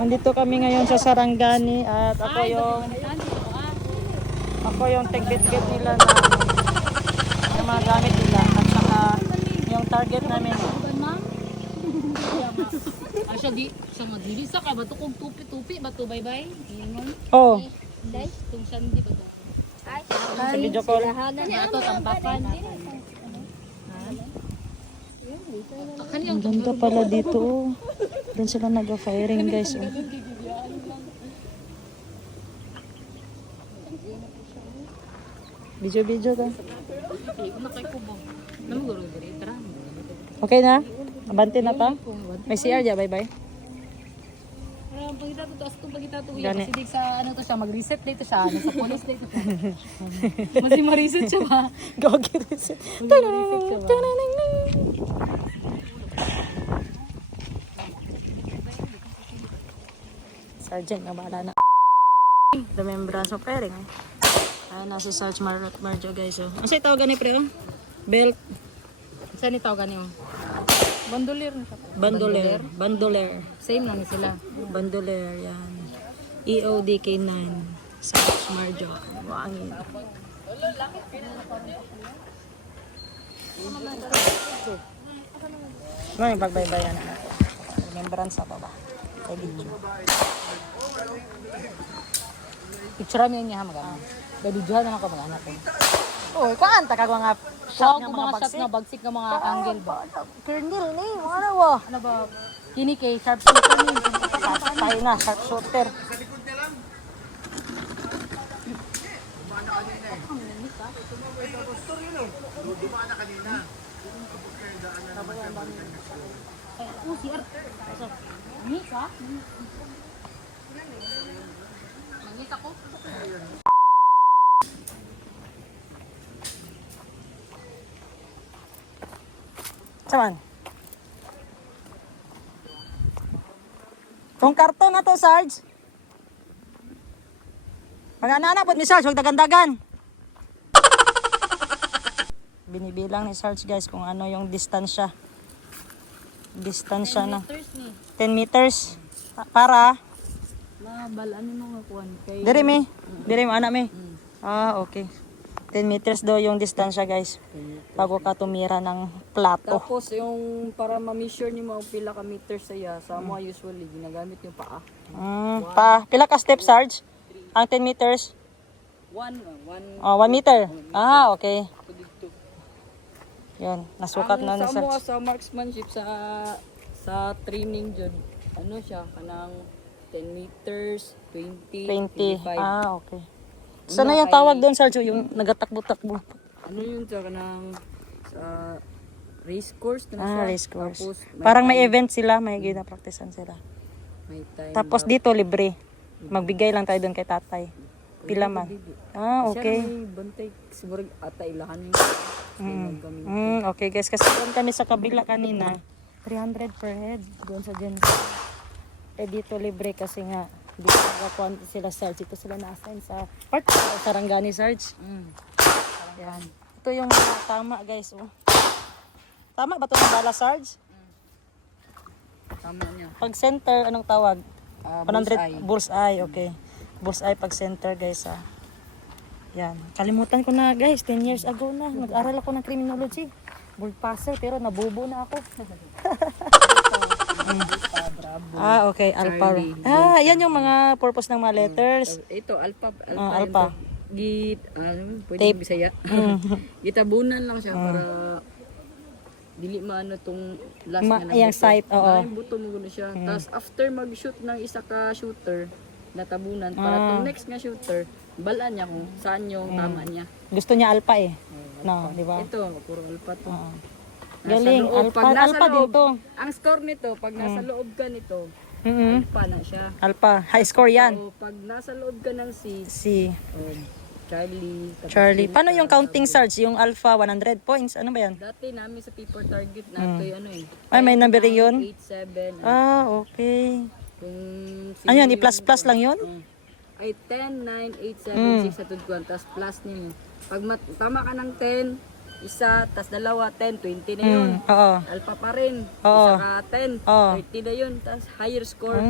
Nandito kami ngayon sa Sarangani at ako yung tag-bit-bit nila na yung mga gamit nila at saka yung target namin. Siya di siya madili sa kay bato kog tupi-tupi bato bye-bye. Ingon. Oh, Dai tung sandi ba to? sa video call. Ato tampakan. Ang ganda pala dito. Oh. Doon sila nag-firing guys. Oh. Video to. Okay na? Abante na pa? May CR dyan, bye-bye. Pagita to taas kung pagita to Gani. kasi sa ano to siya mag-reset dito siya ano, sa police dito siya. Mas ma-reset siya ba? Gogi reset. Mag-reset siya ba? Sergeant na bahala na. The members of firing. Ay, nasa Sarge Marjo guys. Oh. Ano siya tawagan ni pre? Oh? Belt. Saan itaw gani oh? Bandolier na siya. Bandoler. Same lang ni sila. Bandoler, yan. EODK9. Sarge Marjo. Wangin. Ano yung pagbaybayan na natin? Remembrance pa ba? Kay video. Picture mi niya magana. Dadudyan naman ko magana ko. Oh, kuan ta kag mga shot Shot ng mga mga shot na bagsik nga mga angle ba? Colonel ni, ano ba? Ano ba? Kini kay sharp shooter ni. Tayo na, sharp shooter. Oh, CR. Mangisa? Mangisa ko? Saman. Kung karton na to, Sarge. Mag-anak po ni Sarge, huwag dagan-dagan. Binibilang ni Sarge guys kung ano yung distansya. Distansya na. 10 meters. Para? Balaan mo nga kuan kay. Dire mo anak mi. Ah, okay. 10 meters daw yung distansya guys. Bago ka tumira ng plato. Tapos yung para ma-measure ni mo pila ka meters saya sa mo usually ginagamit yung paa. Pila ka step Sarge? Ang 10 meters? 1 Oh, 1 meter. Ah, okay. Yan, nasukat na ni sa mo Sarge. sa marksmanship sa training jud ano siya kanang 10 meters, 20, 20. 25. Ah, okay. Sana yung tawag doon Sarge, yung nagatakbo-takbo. Ano yun sa kanang sa race course na Ah, siya. race course. Tapos Parang may event sila, may gina-practicean sila. may time. Tapos dito libre. Magbigay lang tayo doon kay tatay. Pila man. Ah, okay. Siya may bantay siguro ata ilahan yung kami. Okay guys, kasi doon kami sa kabila kanina. 300 per head doon sa dyan. Eh dito libre kasi nga dito nakakuha sila Sarge. Ito sila na-assign sa part sa Sarangani Sarge. Yan. Ito yung mga tama guys. Oh. Tama ba ito ng bala Sarge? Tama niya. Pag center, anong tawag? 100 bullseye, okay. Bullseye pag center guys ah. Yan. Kalimutan ko na guys, 10 years ago na. Nag-aral ako ng criminology. Board passer pero nabubo na ako. Ah, okay. Alpha. Charlie. Yan yung mga purpose ng mga letters. Ito alpha Alpha. Pwede Tape. Bisaya. Gitabunan lang siya para dili maano tong last na Yung sight, oo. Ay, buto mo guna siya. Tapos after mag-shoot ng isa ka shooter, natabunan para tong next nga shooter, balaan niya kung saan yung tama niya. Gusto niya alpha eh. No, di ba? Ito, puro alpha to. Nasa Galing. loob. Alpha, Pag nasa alpha din loob, to. Ang score nito, pag nasa loob ka nito, Mm-mm. alpha na siya. Alpha. High score yan. So, pag nasa loob ka ng C, Si Charlie, tapos Charlie. Delta, Paano yung counting Sarge? Yung alpha 100 points? Ano ba yan? Dati namin sa paper target nato ano eh. Ay, may numbering yun? 8, 7. Ah, okay. Kung Ano yan? I-plus-plus lang yun? Ay 10, 9, 8, 7, 6 sa tudkuan. Tapos plus ninyo. Pag tama ka ng 10, isa, tas dalawa, 10, 20 na yun. Oo. Alpha pa rin. Oo. Isa ka 10, Oo. 30 na yun. Tas higher score.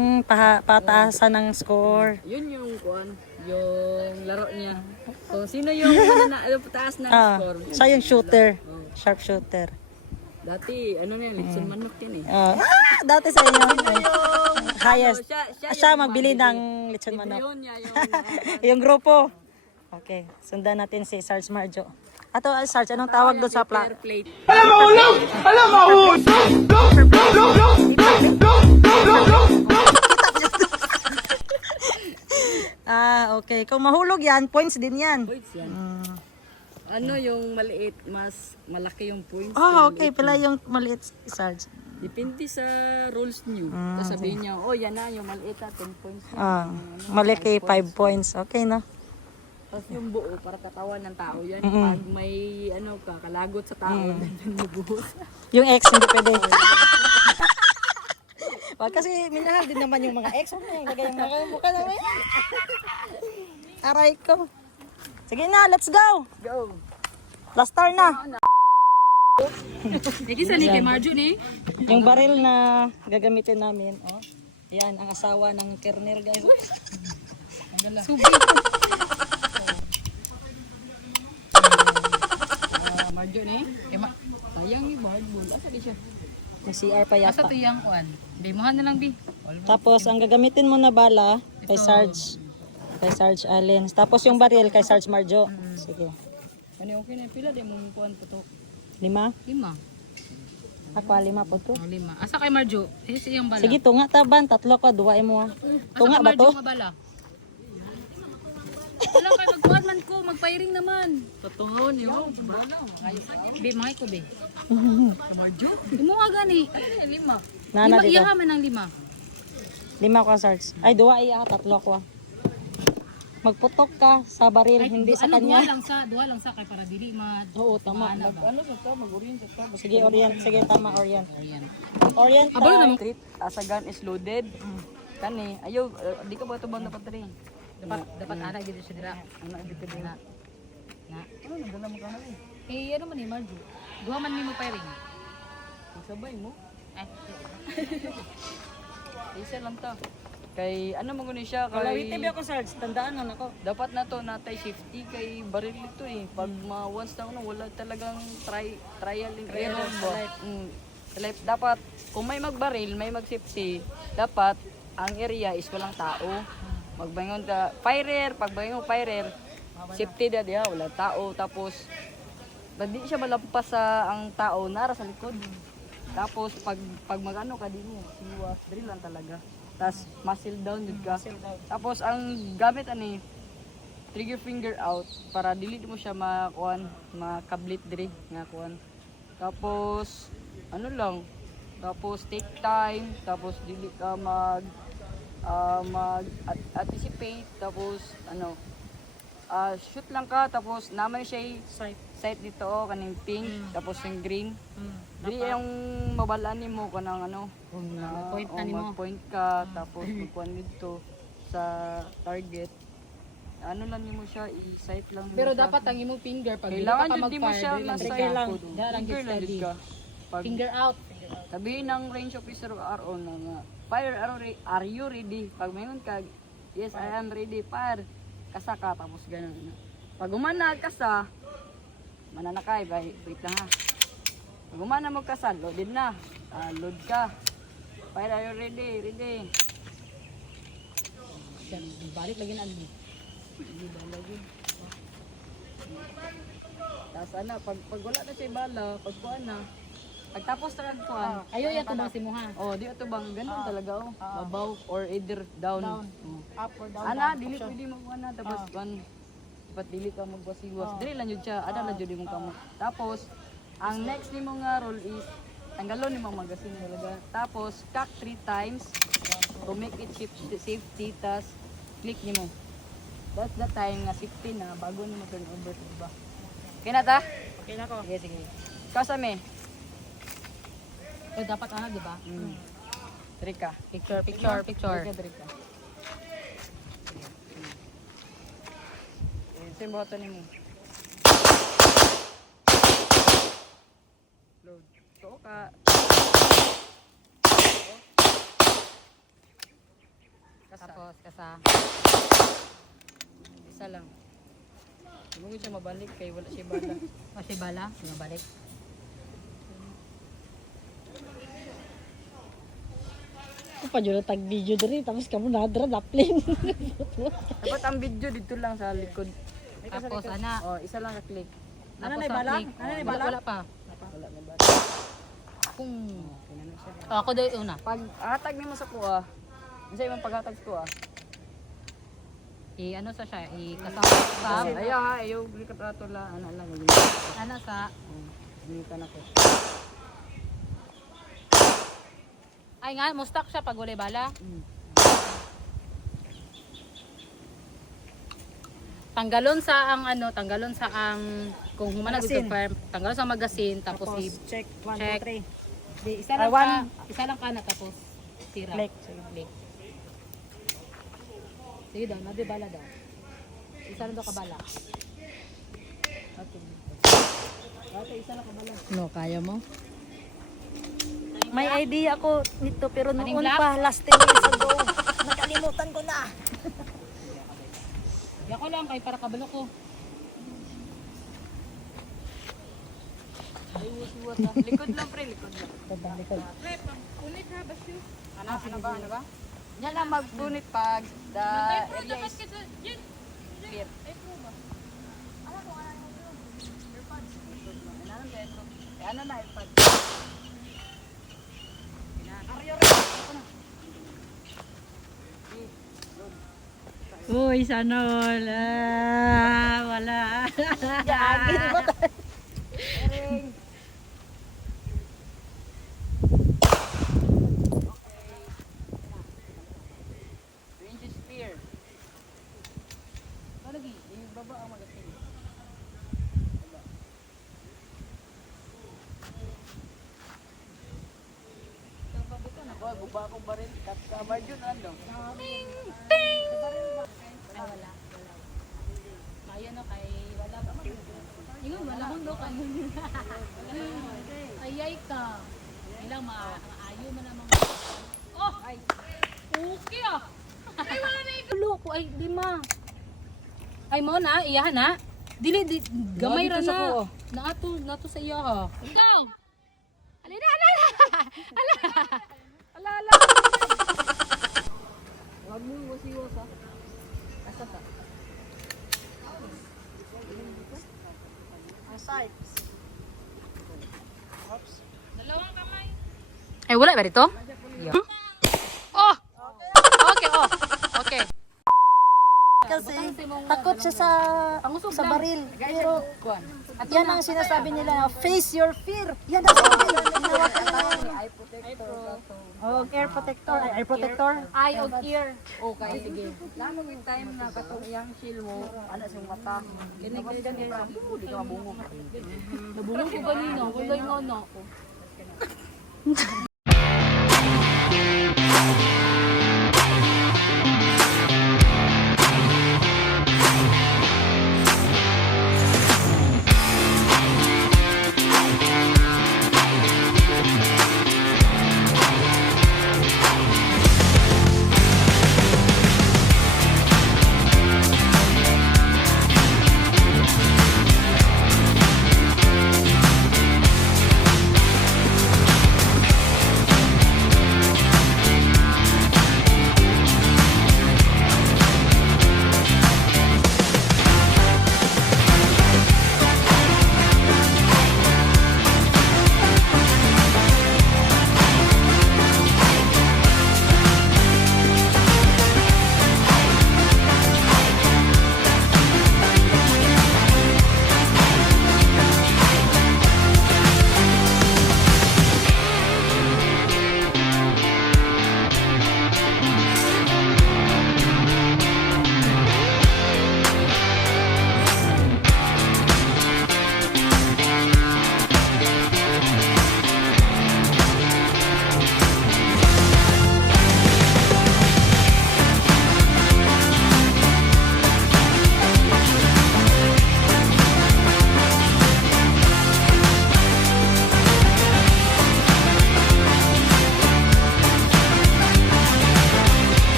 Pataasan ng score. Yun yung kuan, yung laro niya. So, sino yung taas ng score? Siya yung shooter. Sharp shooter. Dati, ano na yan, Litson Manok yan eh. Dati sa inyo. Highest. Siya yung magbili mabili. ng lechon manok. Yun niya, yung Yung grupo. Okay. Sundan natin si Sarge Marjo. Ato, Sarge, anong tawag doon sa paper plate. Okay. Kung mahulog yan, points din yan. Points yan. Ano yung maliit, mas malaki yung points. Okay. Pala yung maliit, Sarge. Depende sa rules niyo. Tapos sabihin niya, oh yan na, yung maliit na 10 points. Malaki 5 points. Okay na. Tapos yung buo, para katawan ng tao yan. Pag may ano ka, kalagot sa tao, nandun yung buo. Yung ex, hindi pwede. Wag kasi minahal din naman yung mga ex. Huwag na yung lagay yung mga mukha naman. Aray ko. Sige na, let's go. Go! Last turn na. Lagi sa kay Marjo ni. Yung baril na gagamitin namin. Oh. Yan, ang asawa ng kernel, guys. Subi. Marjo ni. Sayang yung board. Asa di siya? Yung CR pa Asa yata. to yang kuan? Bimuhan na lang bi. Tapos, ang gagamitin mo na bala kay Sarge. Kay Sarge Allen. Tapos yung baril kay Sarge Marjo. Sige. Ano okay na pila di mo kuan po to. 5? 5. Ako, 5 po to. 5. Asa kay Marjo? Isi yung bala. Sige, tunga taban. 3 ko, 2 mo. Tunga Asa ba kay Marjo to? nga bala? Wala kay magkuhan man ko, magpairing naman. Patungon yun. Bi, mahal ko bi. Marjo? Imo nga gani. 5. Nana dito. Iyaha man ang 5. 5 ko, Sarge. Ay, 2 iya, 3 ko. Magputok ka sa baril, hindi sa kanya. Duha lang sa kay para dili ma. Oo, tama. Ano sa ta? Mag-orient sa ta. Sige, orient. Sige, tama, orient. Orient Abalo tayo. naman. Street, as a gun is loaded. Kani, ayaw, di ka ba ito bang dapat rin? Dapat ana gid siya dira. Ano, di ka din. Na. Ano, nagdala mo ka na rin. Eh ano man ni Marjo? Duha man mi mo pairing. Magsabay mo. Ay. Isa lang ta. Kay, ano mo gano'n siya? Kalawiti Kay, ba ako, Sarge? Tandaan na ako. dapat na to, natay safety kay baril ito eh. Pag once na ano, wala talagang trial and error ba? Sa life, dapat, kung may magbaril, may mag-safety, dapat, ang area is walang tao. Magbangon ka, firer, pag bangon mo firer, safety na diya, wala tao. Tapos, di siya malampas sa ang tao, nara sa likod. Tapos, pag mag-ano ka, di mo, siwas, drill lang talaga. Tapos, muscle down yun ka. Tapos, ang gamit ani, trigger finger out, para dili mo siya makuan, makablit diri, nga kuan. Tapos, ano lang, tapos take time, tapos dili ka anticipate, tapos ano, shoot lang ka, tapos naman siya sight dito, kaning pink, tapos yung green. Dili yung mabalaan mo kanang ano, Point na nimo. mag-point ka, tapos magkuhan dito sa target. Ano lang nimo siya, i-sight lang nimo Pero siya. dapat ang imong finger pag dili Kailangan ka yun, di mo mag-fire, siya dili lang nasa trigger lang. likod. Diyan lang Finger lang steady. yun ka. Pag Finger out. sabihin ng range officer RO na nga, fire, are you ready? Pag mayroon ka, yes, I am ready, fire. Kasa ka, tapos ganun. Pag umanag kasa, mananakay, wait lang ha. Pag umana mo kasa, loaded na. Load ka. Fire, are you ready? Ready. Yan, balik lagi na ano. Tapos ano, pag wala na siya bala, pag kuha na, pagtapos na kuha, Ayo yan tubang si mo ha. oh, di ito bang ganun talaga oh. Babaw or either down. Oh. Up or down. Ana, dili pwede mo kuha na tapos dapat dili ka magwasiwas. Dili lang yun siya, ada lang jud mo kamo. Tapos ang next nimo nga rule is tanggalon nimo magasin talaga. Tapos cock 3 times to make it safety, tas click nimo. That's the time nga safety na bago nimo turn over, diba? Okay na ta? Okay na ko. Sige, sige. Kasame. O dapat ana di ba? Trika. Picture. Trika. Same button nimo. Kung siya mabalik kay wala siya bala. Kasi bala, mabalik. Ako pa dyan tag-video diri, tapos kamu nadra, daplin. Dapat ang video dito lang sa likod. Tapos, ana. Oh, isa lang na-click. Ano na bala? Ano na bala? Wala pa. Wala na ba? Kung... Oh, ako dahil una. Pag hatag nimo sa kuha, isa imong paghatag sa kuha. Ano sa siya? Kasama sa... Ayaw ha, ayaw likat ato la, ano lang. Ano sa... Ginitan ako. Ay nga, mustak siya pag wala bala. Tanggalon sa ang ano, tanggalon sa ang kung humanag ito firm, tanggalon sa magasin tapos, check, 1, check. 2, 3. Di, isa lang isa lang kana tapos tira. Click. Click. Sige daw, nabi bala daw. Isa lang daw kabala. Ate, isa lang kabala. No, kaya mo? May idea ako nito pero Aning noon black? pa, last 10 years ago. Nakalimutan ko na. Di ako lang kay para kabalo ko. Ay, uwas-uwas ha. Likod lang pre, likod lang. Ano ba? Yan lang magbunit pag the area is clear. Ano na iPad? Uy, sanol. Wala. Gagin mo tayo. Ring. Range is clear. Lagi, ibaba ang magasin. Wag, guba akong baril. Kasama yun, ano? Ay wala. Kaya no kay wala pa man. Ingon wala mong do kan. Ayay ka. Ilang maayo man namang. Oh, ay. Okay ah. Ay wala na igulo ko ay lima. Ay mo na iyahan na. Dili gamay ra dito sa na. kuo. Nato sa iya ha. Ikaw. Alina ala. Ala. Wag mo iwas-iwas ha. Asa ta? Ang sides. Dalawang kamay. Eh wala ba dito? Yeah. Oh. Okay, oh. Okay. Kasi takot siya sa baril. Pero yan ang sinasabi nila na face your fear. Yan ang sinasabi nila. Eye protector. Oh, air protector. Eye protector. Eye of ear. Okay, sige. Lalo may time na katong iyang shield mo, ano sa mata. Kini pa, di ka mabungo. Nabulong ko kanina. Wala yung ano ako.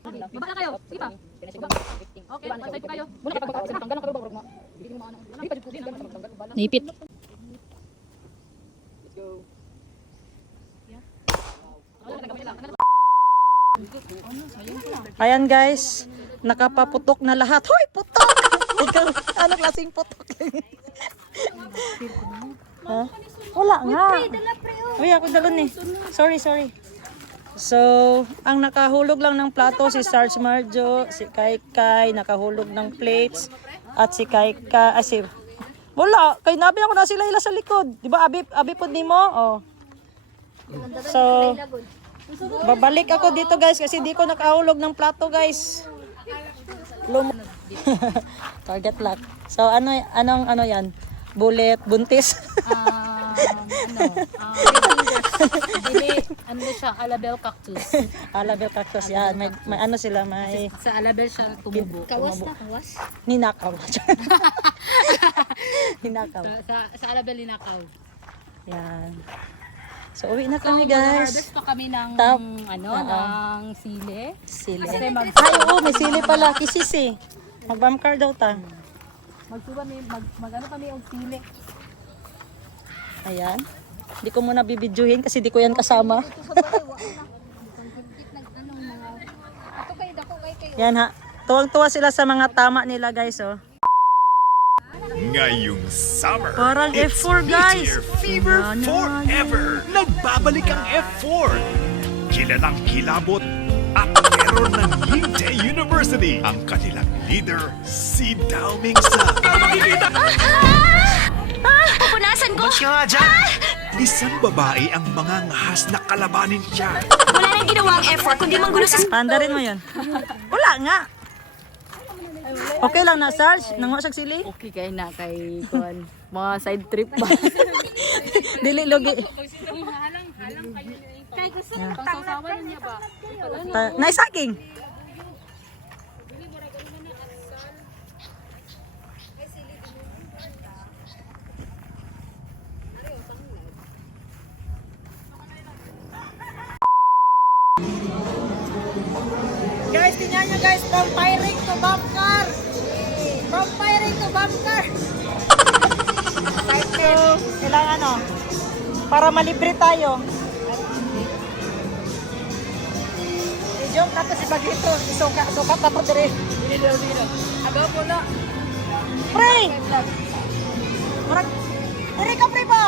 Baba na kayo. Sige pa. Okay, bantay po kayo. Muna kapag tanggal lang kayo ba? Nipit. Let's go. Ayan guys, nakapaputok na lahat. Hoy, putok! Ikaw, ano klaseng putok? Ha? Wala nga. Uy, ako dalon eh. Sorry. So, ang nakahulog lang ng plato si Sarge Marjo, si Kai Kai, nakahulog ng plates, at si Kai Kai, wala, kay nabi ako na sila ila sa likod. Di ba, abi po ni mo? Oh. So, babalik ako dito guys kasi di ko nakahulog ng plato guys. Target lock. So, anong yan? Bullet, buntis. Ano siya, alabel cactus. Alabel cactus yan. May ano sila, may Sa alabel siya tumubo. Kawas. ninakaw. Ninakaw. Sa alabel linakaw. Yan. So, uwi na So, kami guys. harvest pa kami ng ng sili. Sili. Kasi Ay, oo, may sili pala. Kisis eh. Mag-bumcar daw ta. magsuba mi mag-ano kami og sili. Ayan. Hindi ko muna bibidyohin kasi di ko yan kasama. Yan ha. Tuwang-tuwa sila sa mga tama nila guys oh. Ngayong summer, Parang it's F4 guys. mid-year fever forever. Nagbabalik ang F4. Kilalang kilabot at meron ng Yingte University. Ang kanilang leader, si Dao Mingsa. Pupunasan ko! Mas nga dyan. Isang babae ang mga ngahas na kalabanin siya. Wala nang ginawang effort, kundi manggulo sa... Panda rin mo yun. Wala nga. Okay lang na Sarge. Nanguha siyang sili. Okay kay na kay kuan mga side trip ba. Dili logi. Kay gusto ng pangsasawan niya ba? Naisaking. Guys, tingnan nyo guys, from firing to bomb car. From firing to bomb car. So, kailangan ano, para malibre tayo. I-jump nato si Bagito, sukat na to dire. Aga po na. Pre! Murag, dire ka pre ba?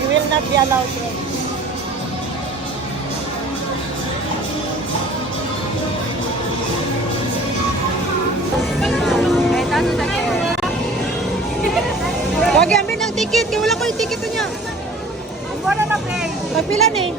You will not be allowed to. Wag yamin ang ticket, kaya wala ko yung ticket niya. Wala na pre. Pagpilan eh.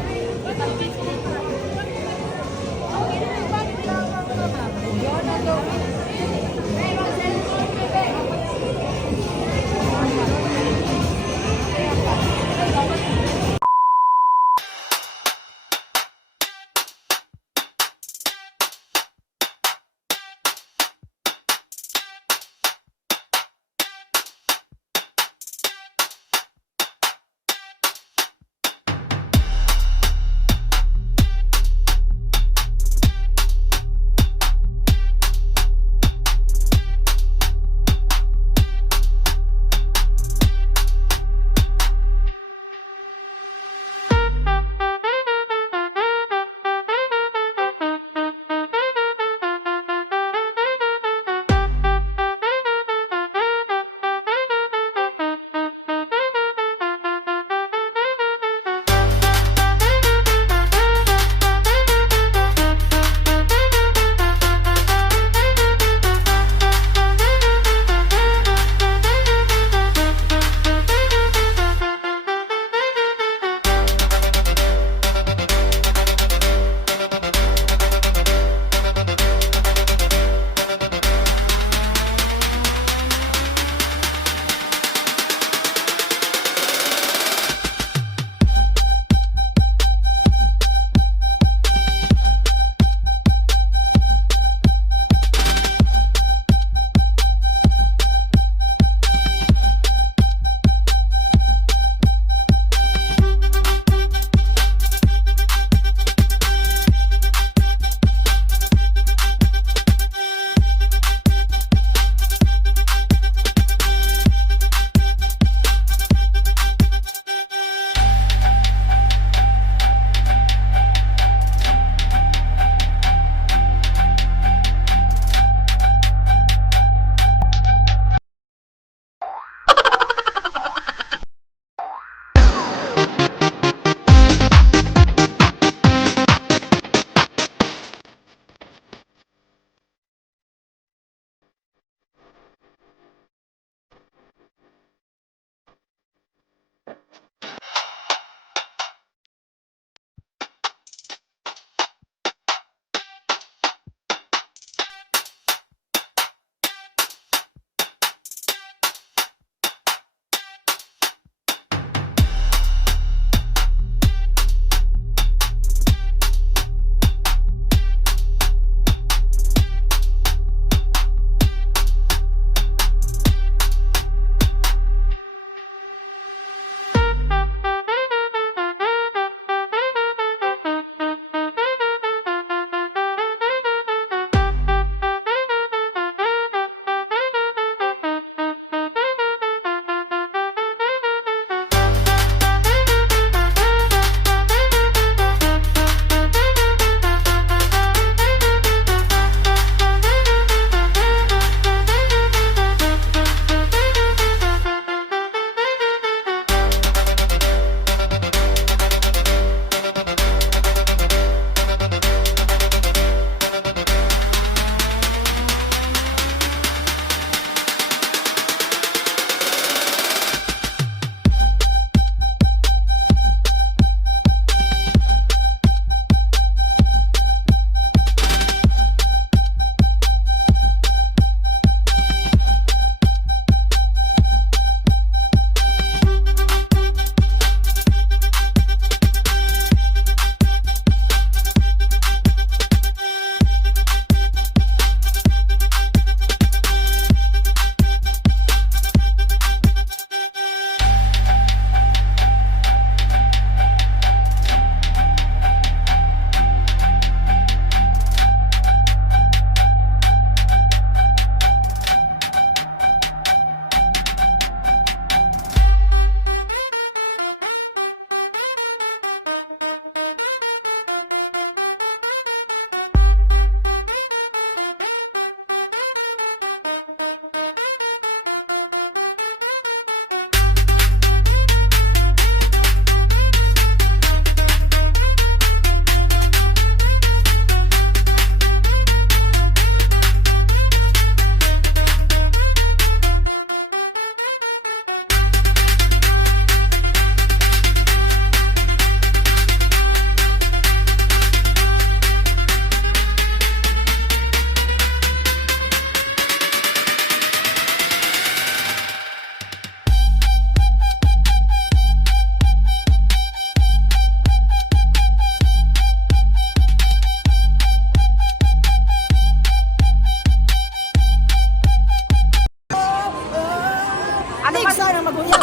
Tig, sana mag-uyab.